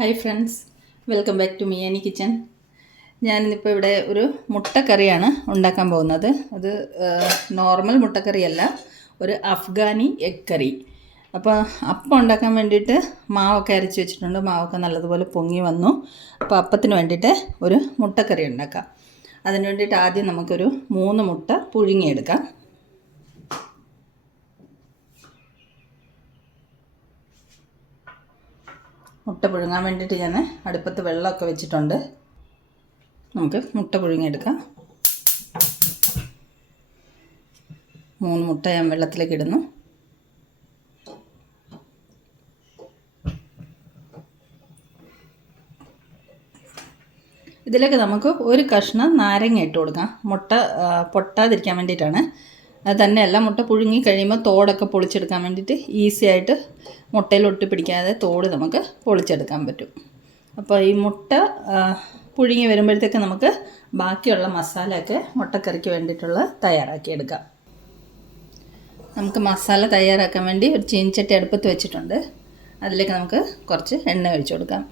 Hi friends, welcome back to Miyani kitchen. ഞാനിന്നിപ്പോൾ ഇവിടെ ഒരു മുട്ടക്കറിയാണ് ഉണ്ടാക്കാൻ പോകുന്നത്. അത് നോർമൽ മുട്ടക്കറിയല്ല, ഒരു അഫ്ഗാനി എഗ് കറി. അപ്പോൾ അപ്പം ഉണ്ടാക്കാൻ വേണ്ടിയിട്ട് മാവൊക്കെ അരച്ച് വെച്ചിട്ടുണ്ട്. മാവൊക്കെ നല്ലതുപോലെ പൊങ്ങി വന്നു. അപ്പോൾ അപ്പത്തിന് വേണ്ടിയിട്ട് ഒരു മുട്ടക്കറി ഉണ്ടാക്കാം. അതിന് വേണ്ടിയിട്ട് ആദ്യം നമുക്കൊരു 3 മുട്ട പുഴുങ്ങിയെടുക്കാം. മുട്ട പുഴുങ്ങാൻ വേണ്ടിയിട്ട് ഞാൻ അടുപ്പത്ത് വെള്ളമൊക്കെ വെച്ചിട്ടുണ്ട്. നമുക്ക് മുട്ട പുഴുങ്ങിയെടുക്കാം. 3 മുട്ട ഞാൻ വെള്ളത്തിലേക്ക് ഇടുന്നു. ഇതിലേക്ക് നമുക്ക് ഒരു കഷ്ണം നാരങ്ങ ഇട്ട് കൊടുക്കാം. മുട്ട പൊട്ടാതിരിക്കാൻ വേണ്ടിയിട്ടാണ്. അത് തന്നെയല്ല, മുട്ട പുഴുങ്ങി കഴിയുമ്പോൾ തോടൊക്കെ പൊളിച്ചെടുക്കാൻ വേണ്ടിയിട്ട് ഈസി ആയിട്ട് മുട്ടയിൽ ഒട്ടിപ്പിടിക്കാതെ തോട് നമുക്ക് പൊളിച്ചെടുക്കാൻ പറ്റും. അപ്പോൾ ഈ മുട്ട പുഴുങ്ങി വരുമ്പോഴത്തേക്ക് നമുക്ക് ബാക്കിയുള്ള മസാലയൊക്കെ മുട്ടക്കറിക്ക് വേണ്ടിയിട്ടുള്ള തയ്യാറാക്കിയെടുക്കാം. നമുക്ക് മസാല തയ്യാറാക്കാൻ വേണ്ടി ഒരു ചീനിച്ചട്ടി അടുപ്പത്ത് വെച്ചിട്ടുണ്ട്. അതിലേക്ക് നമുക്ക് കുറച്ച് എണ്ണ ഒഴിച്ചു കൊടുക്കാം.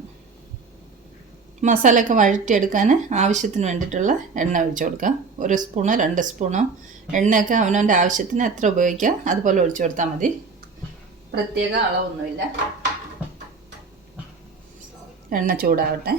മസാലയൊക്കെ വഴറ്റിയെടുക്കാൻ ആവശ്യത്തിന് വേണ്ടിയിട്ടുള്ള എണ്ണ ഒഴിച്ചു കൊടുക്കാം. 1 സ്പൂണോ 2 സ്പൂണോ എണ്ണയൊക്കെ അവനവൻ്റെ ആവശ്യത്തിന് എത്ര ഉപയോഗിക്കുക അതുപോലെ ഒഴിച്ചു കൊടുത്താൽ മതി. പ്രത്യേക അളവൊന്നുമില്ല. എണ്ണ ചൂടാവട്ടെ.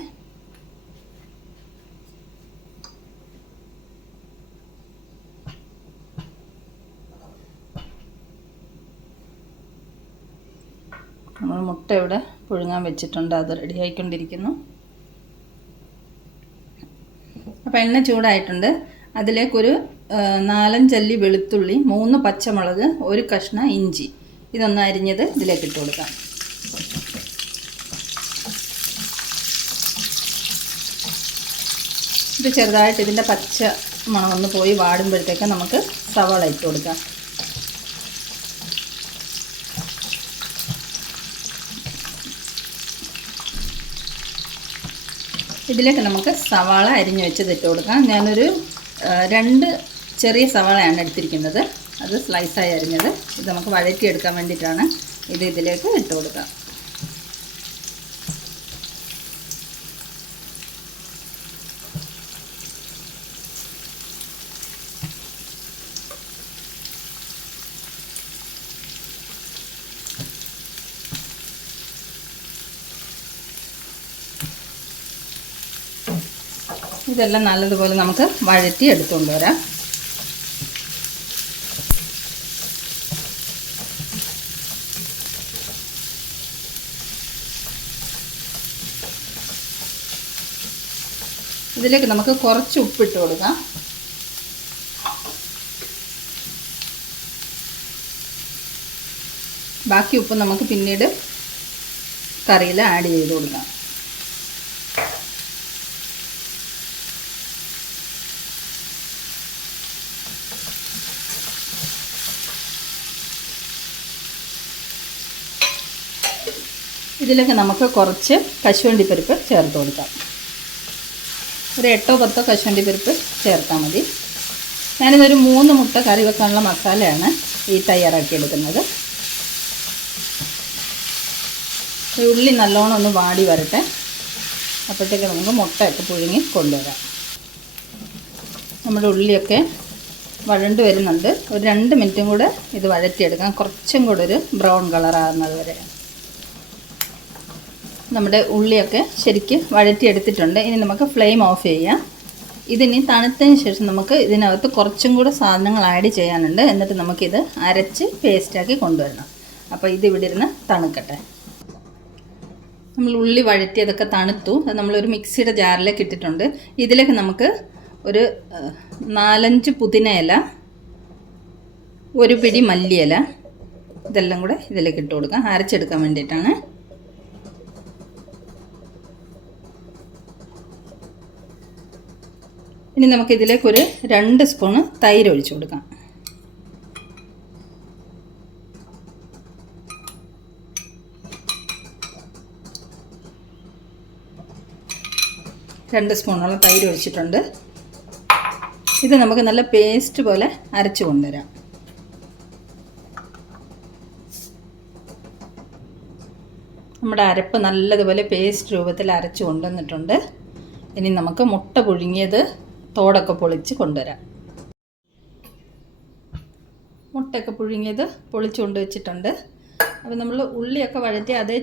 നമ്മൾ മുട്ട ഇവിടെ പുഴുങ്ങാൻ വെച്ചിട്ടുണ്ട്. അത് റെഡി ആയിക്കൊണ്ടിരിക്കുന്നു. അപ്പോൾ എണ്ണ ചൂടായിട്ടുണ്ട്. അതിലേക്കൊരു 4-5 അല്ലി വെളുത്തുള്ളി, 3 പച്ചമുളക്, 1 കഷ്ണം ഇഞ്ചി, ഇതൊന്ന് അരിഞ്ഞത് ഇതിലേക്ക് ഇട്ട് കൊടുക്കാം. ഇത് ചെറുതായിട്ട് ഇതിൻ്റെ പച്ച മണമൊന്ന് പോയി വാടുമ്പോഴത്തേക്ക് നമുക്ക് സവാള ഇട്ട് കൊടുക്കാം. ഇതിലേക്ക് നമുക്ക് സവാള അരിഞ്ഞ് വെച്ചത് ഇട്ട് കൊടുക്കാം. ഞാനൊരു 2 ചെറിയ സവാളയാണ് എടുത്തിരിക്കുന്നത്. അത് സ്ലൈസായി അരിഞ്ഞത്. ഇത് നമുക്ക് വഴറ്റിയെടുക്കാൻ വേണ്ടിയിട്ടാണ്. ഇതിലേക്ക് ഇട്ട് കൊടുക്കാം. ഇതെല്ലാം നല്ലതുപോലെ നമുക്ക് വഴറ്റി എടുത്തുകൊണ്ട് വരാം. ഇതിലേക്ക് നമുക്ക് കുറച്ച് ഉപ്പിട്ട് കൊടുക്കാം. ബാക്കി ഉപ്പ് നമുക്ക് പിന്നീട് കറിയിൽ ആഡ് ചെയ്ത് കൊടുക്കാം. ഇതിലേക്ക് നമുക്ക് കുറച്ച് കശുവണ്ടിപ്പരിപ്പ് ചേർത്ത് കൊടുക്കാം. ഒരു 8-10 കശുവണ്ടിപ്പരിപ്പ് ചേർത്താൽ മതി. ഞാനിതൊരു 3 മുട്ട കറി വെക്കാനുള്ള മസാലയാണ് ഈ തയ്യാറാക്കിയെടുക്കുന്നത്. ഉള്ളി നല്ലോണം ഒന്ന് വാടി വരട്ടെ. അപ്പോഴത്തേക്ക് നമുക്ക് മുട്ടയൊക്കെ പുഴുങ്ങി കൊണ്ടുവരാം. നമ്മുടെ ഉള്ളിയൊക്കെ വഴണ്ട് വരുന്നുണ്ട്. ഒരു 2 മിനിറ്റും കൂടെ ഇത് വഴറ്റിയെടുക്കാം. കുറച്ചും കൂടെ ഒരു ബ്രൗൺ കളറാകുന്നത് വരെ. നമ്മുടെ ഉള്ളിയൊക്കെ ശരിക്ക് വഴറ്റിയെടുത്തിട്ടുണ്ട്. ഇനി നമുക്ക് ഫ്ലെയിം ഓഫ് ചെയ്യാം. ഇതിനി തണുത്തതിന് ശേഷം നമുക്ക് ഇതിനകത്ത് കുറച്ചും കൂടെ സാധനങ്ങൾ ആഡ് ചെയ്യാനുണ്ട്. എന്നിട്ട് നമുക്കിത് അരച്ച് പേസ്റ്റാക്കി കൊണ്ടുവരണം. അപ്പോൾ ഇതിവിടെ ഇരുന്ന് തണുക്കട്ടെ. നമ്മൾ ഉള്ളി വഴറ്റിയതൊക്കെ തണുത്തു. അത് നമ്മളൊരു മിക്സിയുടെ ജാറിലേക്ക് ഇട്ടിട്ടുണ്ട്. ഇതിലേക്ക് നമുക്ക് ഒരു 4-5 പുതിന ഇല, 1 പിടി മല്ലിയില, ഇതെല്ലാം കൂടെ ഇതിലേക്ക് ഇട്ട് കൊടുക്കാം. അരച്ചെടുക്കാൻ വേണ്ടിയിട്ടാണ്. ഇനി നമുക്കിതിലേക്കൊരു 2 സ്പൂണ് തൈര് ഒഴിച്ചു കൊടുക്കാം. രണ്ട് സ്പൂണോളം തൈര് ഒഴിച്ചിട്ടുണ്ട്. ഇത് നമുക്ക് നല്ല പേസ്റ്റ് പോലെ അരച്ചു കൊണ്ടുവരാം. നമ്മുടെ അരപ്പ് നല്ലതുപോലെ പേസ്റ്റ് രൂപത്തിൽ അരച്ച് കൊണ്ടുവന്നിട്ടുണ്ട്. ഇനി നമുക്ക് മുട്ട പുഴുങ്ങിയത് തോടൊക്കെ പൊളിച്ച് കൊണ്ടുവരാം. മുട്ടയൊക്കെ പുഴുങ്ങിയത് പൊളിച്ച് കൊണ്ട് വെച്ചിട്ടുണ്ട്. അപ്പോൾ നമ്മൾ ഉള്ളിയൊക്കെ വഴറ്റി അതേ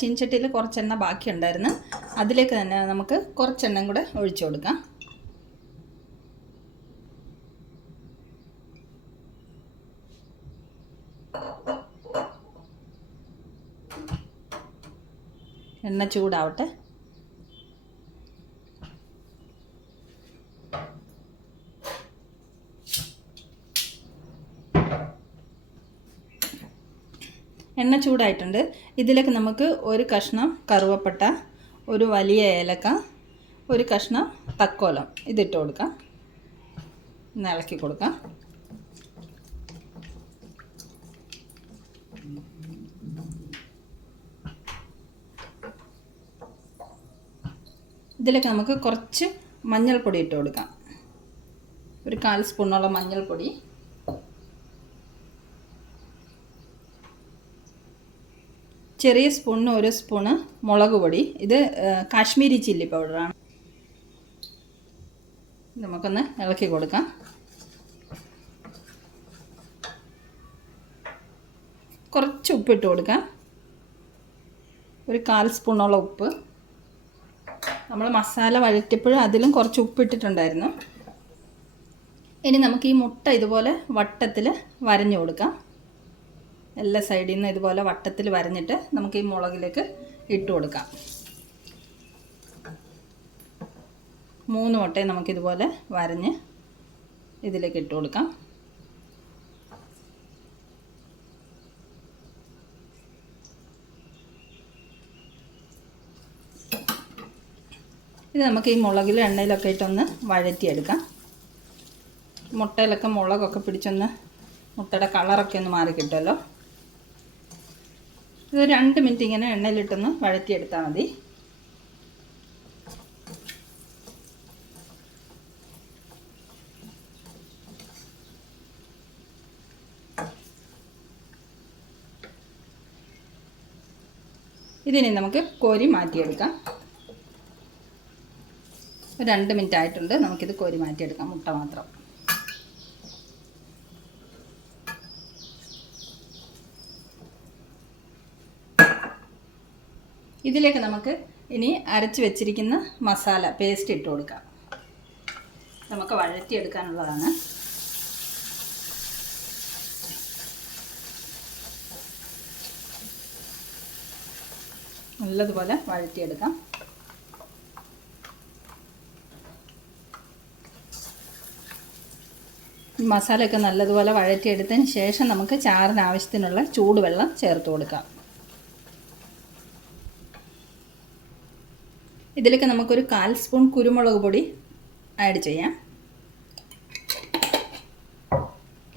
ചീൻചട്ടിയിൽ കുറച്ചെണ്ണ ബാക്കിയുണ്ടായിരുന്നു. അതിലേക്ക് തന്നെ നമുക്ക് കുറച്ചെണ്ണം കൂടെ ഒഴിച്ചു കൊടുക്കാം. എണ്ണ ചൂടാവട്ടെ. എണ്ണ ചൂടായിട്ടുണ്ട്. ഇതിലേക്ക് നമുക്ക് ഒരു കഷ്ണം കറുവപ്പട്ട, ഒരു വലിയ ഏലക്ക, ഒരു കഷ്ണം തക്കോലം ഇതിട്ട് കൊടുക്കാം. ഇളക്കി കൊടുക്കാം. ഇതിലേക്ക് നമുക്ക് കുറച്ച് മഞ്ഞൾപ്പൊടി ഇട്ട് കൊടുക്കാം. ഒരു 1/4 സ്പൂണോളം മഞ്ഞൾപ്പൊടി, ചെറിയ സ്പൂണിന് 1 സ്പൂണ് മുളക് പൊടി. ഇത് കാശ്മീരി ചില്ലി പൗഡറാണ്. നമുക്കൊന്ന് ഇളക്കി കൊടുക്കാം. കുറച്ച് ഉപ്പിട്ട് കൊടുക്കാം. ഒരു 1/4 സ്പൂണോളം ഉപ്പ്. നമ്മൾ മസാല വഴറ്റിയപ്പോഴും അതിലും കുറച്ച് ഉപ്പിട്ടിട്ടുണ്ടായിരുന്നു. ഇനി നമുക്ക് ഈ മുട്ട ഇതുപോലെ വട്ടത്തിൽ വരഞ്ഞു കൊടുക്കാം. എല്ലാ സൈഡിൽ നിന്ന് ഇതുപോലെ വട്ടത്തിൽ വരഞ്ഞിട്ട് നമുക്ക് ഈ മുളകിലേക്ക് ഇട്ട് കൊടുക്കാം. 3 മുട്ടയും നമുക്കിതുപോലെ വരഞ്ഞ് ഇതിലേക്ക് ഇട്ട് കൊടുക്കാം. ഇത് നമുക്ക് ഈ മുളകിൽ എണ്ണയിലൊക്കെ ഇട്ടൊന്ന് വഴറ്റിയെടുക്കാം. മുട്ടയിലൊക്കെ മുളകൊക്കെ പിടിച്ചൊന്ന് മുട്ടയുടെ കളറൊക്കെ ഒന്ന് മാറി കിട്ടുമല്ലോ. ഇത് 2 മിനിറ്റ് ഇങ്ങനെ എണ്ണയിലിട്ടൊന്ന് വഴറ്റിയെടുത്താൽ മതി. ഇതിനെ നമുക്ക് കോരി മാറ്റിയെടുക്കാം. 2 മിനിറ്റ് ആയിട്ടുണ്ട്. നമുക്കിത് കോരി മാറ്റിയെടുക്കാം. മുട്ട മാത്രം. ഇതിലേക്ക് നമുക്ക് ഇനി അരച്ച് വെച്ചിരിക്കുന്ന മസാല പേസ്റ്റ് ഇട്ട് കൊടുക്കാം. നമുക്ക് വഴറ്റിയെടുക്കാനുള്ളതാണ്. നല്ലതുപോലെ വഴറ്റിയെടുക്കാം. മസാലയൊക്കെ നല്ലതുപോലെ വഴറ്റിയെടുത്തതിന് ശേഷം നമുക്ക് ചാറിന് ആവശ്യത്തിനുള്ള ചൂടുവെള്ളം ചേർത്ത് കൊടുക്കാം. ഇതിലേക്ക് നമുക്കൊരു 1/4 സ്പൂൺ കുരുമുളക് പൊടി ആഡ് ചെയ്യാം.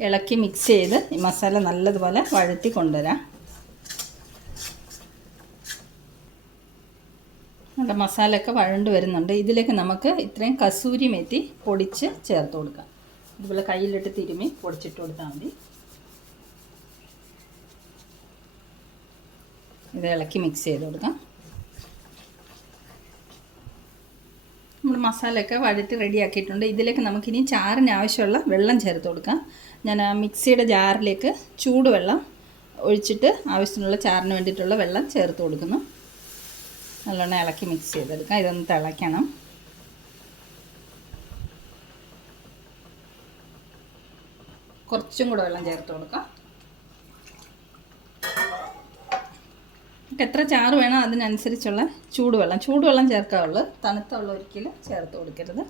ഇളക്കി മിക്സ് ചെയ്ത് ഈ മസാല നല്ലതുപോലെ വഴറ്റി കൊണ്ടുവരാം. നല്ല മസാലയൊക്കെ വഴണ്ട് വരുന്നുണ്ട്. ഇതിലേക്ക് നമുക്ക് ഇത്രയും കസൂരി മേത്തി പൊടിച്ച് ചേർത്ത് കൊടുക്കാം. ഇതുപോലെ കയ്യിലിട്ട് തിരുമ്മി പൊടിച്ചിട്ട് കൊടുത്താൽ മതി. ഇത് ഇളക്കി മിക്സ് ചെയ്ത് കൊടുക്കാം. നമ്മൾ മസാലയൊക്കെ വഴറ്റി റെഡിയാക്കിയിട്ടുണ്ട്. ഇതിലേക്ക് നമുക്കിനി ചാറിന് ആവശ്യമുള്ള വെള്ളം ചേർത്ത് കൊടുക്കാം. ഞാൻ ആ മിക്സിയുടെ ജാറിലേക്ക് ചൂടുവെള്ളം ഒഴിച്ചിട്ട് ആവശ്യത്തിനുള്ള ചാറിന് വേണ്ടിയിട്ടുള്ള വെള്ളം ചേർത്ത് കൊടുക്കുന്നു. നല്ലോണം ഇളക്കി മിക്സ് ചെയ്തെടുക്കാം. ഇതൊന്ന് തിളയ്ക്കണം. കുറച്ചും കൂടെ വെള്ളം ചേർത്ത് കൊടുക്കാം. എത്ര ചാറ് വേണം അതിനനുസരിച്ചുള്ള ചൂടുവെള്ളം ചേർക്കാവുള്ളൂ. തണുത്ത വെള്ളം ഒരിക്കലും ചേർത്ത് കൊടുക്കരുത്.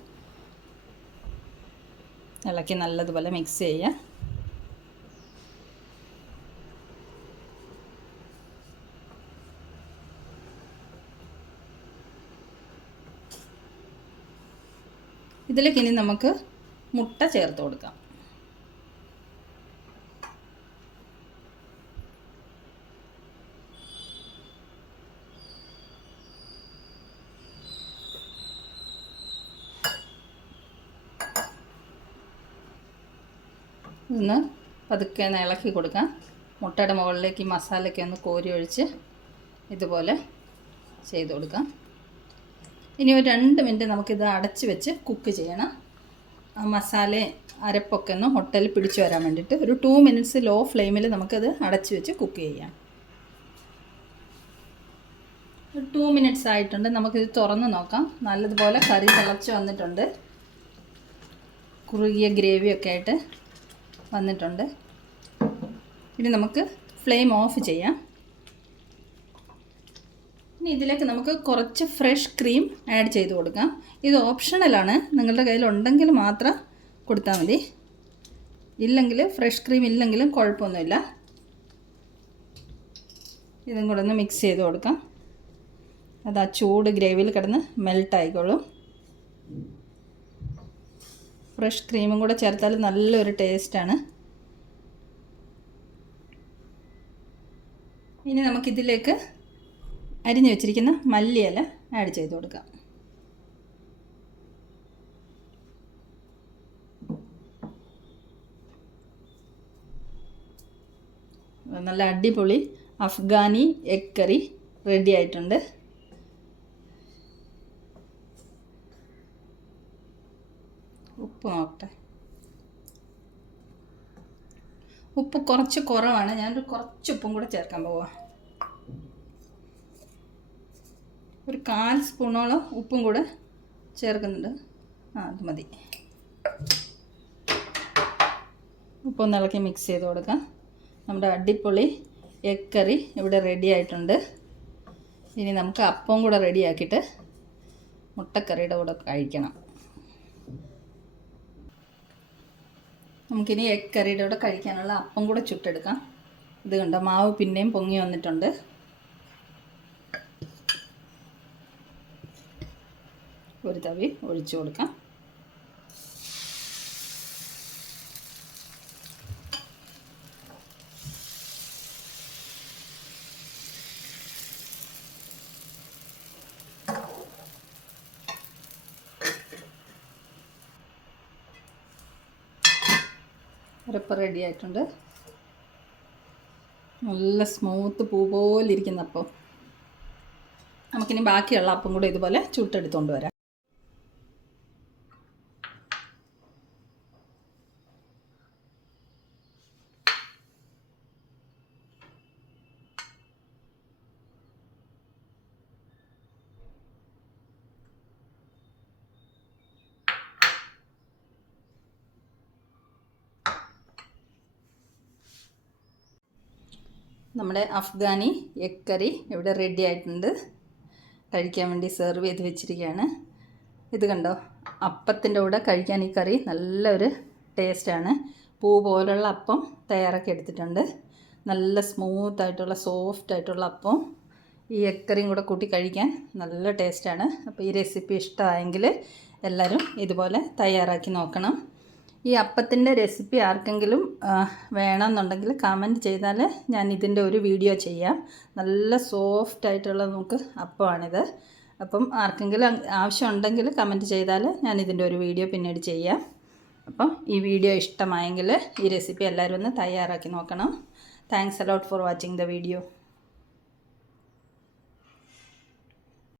ഇളക്കി നല്ലതുപോലെ മിക്സ് ചെയ്യുക. ഇതിലേക്ക് ഇനി നമുക്ക് മുട്ട ചേർത്ത് കൊടുക്കാം. ഒന്ന് പതുക്കെ ഒന്ന് ഇളക്കി കൊടുക്കാം. മുട്ടയുടെ മുകളിലേക്ക് ഈ മസാലയൊക്കെ ഒന്ന് കോരി ഒഴിച്ച് ഇതുപോലെ ചെയ്ത് കൊടുക്കാം. ഇനി ഒരു 2 മിനിറ്റ് നമുക്കിത് അടച്ച് വെച്ച് കുക്ക് ചെയ്യണം. മസാല അരപ്പൊക്കെ ഒന്ന് മുട്ടയിൽ പിടിച്ചു വരാൻ വേണ്ടിയിട്ട് ഒരു 2 മിനിറ്റ്സ് ലോ ഫ്ലെയിമിൽ നമുക്കത് അടച്ച് വെച്ച് കുക്ക് ചെയ്യാം. ഒരു 2 മിനിറ്റ്സ് ആയിട്ടുണ്ട്. നമുക്കിത് തുറന്ന് നോക്കാം. നല്ലതുപോലെ കറി തിളച്ച് വന്നിട്ടുണ്ട്. കുറുകിയ ഗ്രേവിയൊക്കെ ആയിട്ട് വന്നിട്ടുണ്ട്. ഇനി നമുക്ക് ഫ്ലെയിം ഓഫ് ചെയ്യാം. ഇനി ഇതിലേക്ക് നമുക്ക് കുറച്ച് ഫ്രഷ് ക്രീം ആഡ് ചെയ്ത് കൊടുക്കാം. ഇത് ഓപ്ഷണലാണ്. നിങ്ങളുടെ കയ്യിലുണ്ടെങ്കിൽ മാത്രം കൊടുത്താൽ മതി. ഇല്ലെങ്കിൽ ഫ്രഷ് ക്രീം ഇല്ലെങ്കിലും കുഴപ്പമൊന്നുമില്ല. ഇതും കൂടെ ഒന്ന് മിക്സ് ചെയ്ത് കൊടുക്കാം. അത് ആ ചൂട് ഗ്രേവിയിൽ കിടന്ന് മെൽട്ടായിക്കോളും. ഫ്രഷ് ക്രീമും കൂടെ ചേർത്താൽ നല്ലൊരു ടേസ്റ്റാണ്. ഇനി നമുക്കിതിലേക്ക് അരിഞ്ഞു വെച്ചിരിക്കുന്ന മല്ലിയില ആഡ് ചെയ്ത് കൊടുക്കാം. നല്ല അടിപൊളി അഫ്ഗാനി എഗ് കറി റെഡി ആയിട്ടുണ്ട്. ഉപ്പ് നോക്കട്ടെ. ഉപ്പ് കുറച്ച് കുറവാണ്. ഞാനൊരു കുറച്ച് ഉപ്പും കൂടെ ചേർക്കാൻ പോവാം. ഒരു 1/4 സ്പൂണോളം ഉപ്പും കൂടെ ചേർക്കുന്നുണ്ട്. അത് മതി. ഉപ്പൊന്ന് ഇളക്കി മിക്സ് ചെയ്ത് കൊടുക്കാം. നമ്മുടെ അടിപൊളി എഗ് കറി ഇവിടെ റെഡി ആയിട്ടുണ്ട്. ഇനി നമുക്ക് അപ്പം കൂടെ റെഡിയാക്കിയിട്ട് മുട്ടക്കറിയുടെ കൂടെ കഴിക്കണം. നമുക്കിനി എഗ് കറിയുടെ കൂടെ കഴിക്കാനുള്ള അപ്പം കൂടെ ചുട്ടെടുക്കാം. ഇത് കണ്ടോ, മാവ് പിന്നെയും പൊങ്ങി വന്നിട്ടുണ്ട്. ഒരു തവി ഒഴിച്ചു കൊടുക്കാം. അരപ്പ് റെഡി ആയിട്ടുണ്ട്. നല്ല സ്മൂത്ത് പൂ പോലെ ഇരിക്കുന്ന അപ്പം. നമുക്കിനി ബാക്കിയുള്ള അപ്പം കൂടെ ഇതുപോലെ ചുട്ടെടുത്തുകൊണ്ട് വരാം. നമ്മുടെ അഫ്ഗാനി എഗ് കറി ഇവിടെ റെഡി ആയിട്ടുണ്ട്. കഴിക്കാൻ വേണ്ടി സെർവ് ചെയ്ത് വെച്ചിരിക്കുകയാണ്. ഇത് കണ്ടോ, അപ്പത്തിൻ്റെ കൂടെ കഴിക്കാൻ ഈ കറി നല്ലൊരു ടേസ്റ്റാണ്. പൂ പോലുള്ള അപ്പം തയ്യാറാക്കി എടുത്തിട്ടുണ്ട്. നല്ല സ്മൂത്തായിട്ടുള്ള സോഫ്റ്റായിട്ടുള്ള അപ്പം ഈ എഗ് കറിയും കൂടെ കൂട്ടി കഴിക്കാൻ നല്ല ടേസ്റ്റാണ്. അപ്പോൾ ഈ റെസിപ്പി ഇഷ്ടമായെങ്കിൽ എല്ലാവരും ഇതുപോലെ തയ്യാറാക്കി നോക്കണം. ഈ അപ്പത്തിൻ്റെ റെസിപ്പി ആർക്കെങ്കിലും വേണമെന്നുണ്ടെങ്കിൽ കമൻറ്റ് ചെയ്താൽ ഞാൻ ഇതിൻ്റെ ഒരു വീഡിയോ ചെയ്യാം. നല്ല സോഫ്റ്റായിട്ടുള്ള നമുക്ക് അപ്പമാണിത്. അപ്പം ആർക്കെങ്കിലും ആവശ്യമുണ്ടെങ്കിൽ കമൻറ്റ് ചെയ്താൽ ഞാൻ ഇതിൻ്റെ ഒരു വീഡിയോ പിന്നീട് ചെയ്യാം. അപ്പം ഈ വീഡിയോ ഇഷ്ടമായെങ്കിൽ ഈ റെസിപ്പി എല്ലാവരും ഒന്ന് തയ്യാറാക്കി നോക്കണം. Thanks a lot for watching the video.